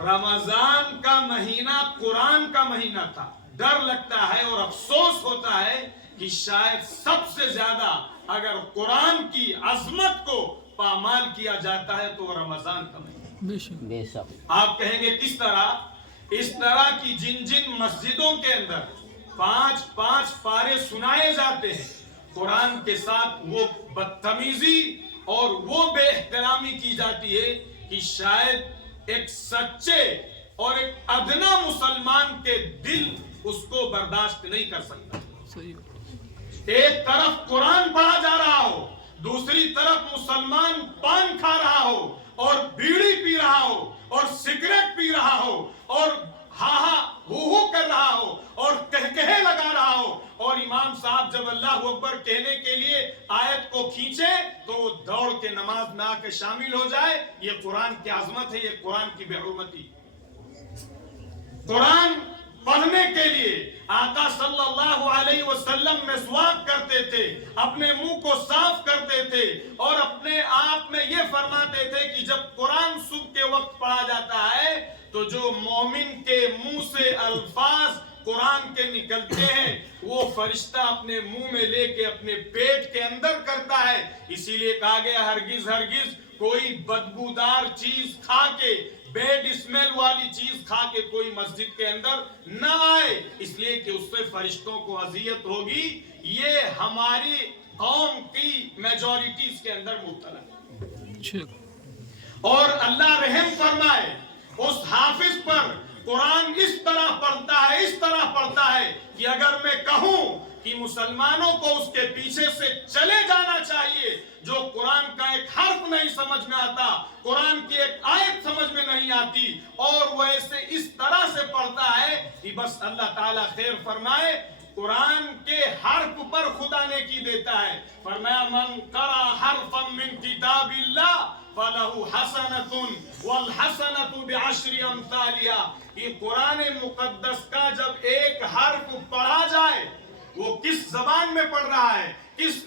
رمضان کا مہینہ قرآن کا مہینہ تھا. ڈر لگتا ہے اور افسوس ہوتا ہے کہ شاید سب سے زیادہ اگر قرآن کی عظمت کو پامال کیا جاتا ہے تو رمضان کا مہینہ. بے شک. آپ کہیں گے کس طرح؟ اس طرح کی جن جن مسجدوں کے اندر 5 پارے سنائے جاتے ہیں، قرآن کے ساتھ وہ بدتمیزی اور وہ بے احترامی کی جاتی ہے کہ شاید ایک سچے اور ایک ادنا مسلمان کے دل اس کو برداشت نہیں کر سکتا. ایک طرف قرآن پڑھا جا رہا ہو، دوسری طرف مسلمان پان کھا رہا ہو اور بیڑی پی رہا ہو اور سگریٹ پی رہا ہو اور ہاہا ہو کر رہا ہو اور کہکہے لگا رہا ہو، اور امام صاحب جب اللہ اکبر کہنے کے لیے آیت کو کھینچے تو وہ دوڑ کے نماز میں آ کے شامل ہو جائے. یہ قرآن کی عظمت ہے، یہ قرآن کی بے حرمتی. قرآن پڑھنے کے لیے آقا صلی اللہ علیہ وسلم مسواک کرتے تھے، اپنے منہ کو صاف کرتے تھے اور اپنے آپ میں یہ فرماتے تھے کہ جب قرآن صبح کے وقت پڑھا جاتا ہے تو جو مومن کے منہ سے الفاظ قرآن کے نکلتے ہیں وہ فرشتہ اپنے منہ میں لے کے اپنے پیٹ کے اندر کرتا ہے. اسی لیے کہا گیا ہرگز ہرگز کوئی بدبودار چیز کھا کے، بیڈ اسمیل والی چیز کھا کے کوئی مسجد کے اندر نہ آئے، اس لیے کہ اس سے فرشتوں کو اذیت ہوگی. یہ ہماری قوم کی میجورٹی اس کے اندر مبتلا ہے. اور اللہ رحم فرمائے اس حافظ پر. قرآن اس طرح پڑھتا ہے کہ اگر میں کہوں کہ مسلمانوں کو اس کے پیچھے سے چلے جانا چاہیے جو قرآن کا ایک حرف نہیں سمجھ میں آتا، قرآن کی ایک آیت سمجھ میں نہیں آتی، اور وہ ایسے اس طرح سے پڑھتا ہے کہ بس اللہ تعالیٰ خیر فرمائے. قرآن کے حرف پر خدا نیکی دیتا ہے. فرمایا من قرأ حرفا من کتاب اللہ فَلَهُ حَسَنَةٌ وَالْحَسَنَةُ بِعَشْرِ أَمْثَالِهَا. یہ قرآن مقدس کا جب ایک حرف پڑھا جائے، وہ کس زبان میں پڑھ رہا ہے، کس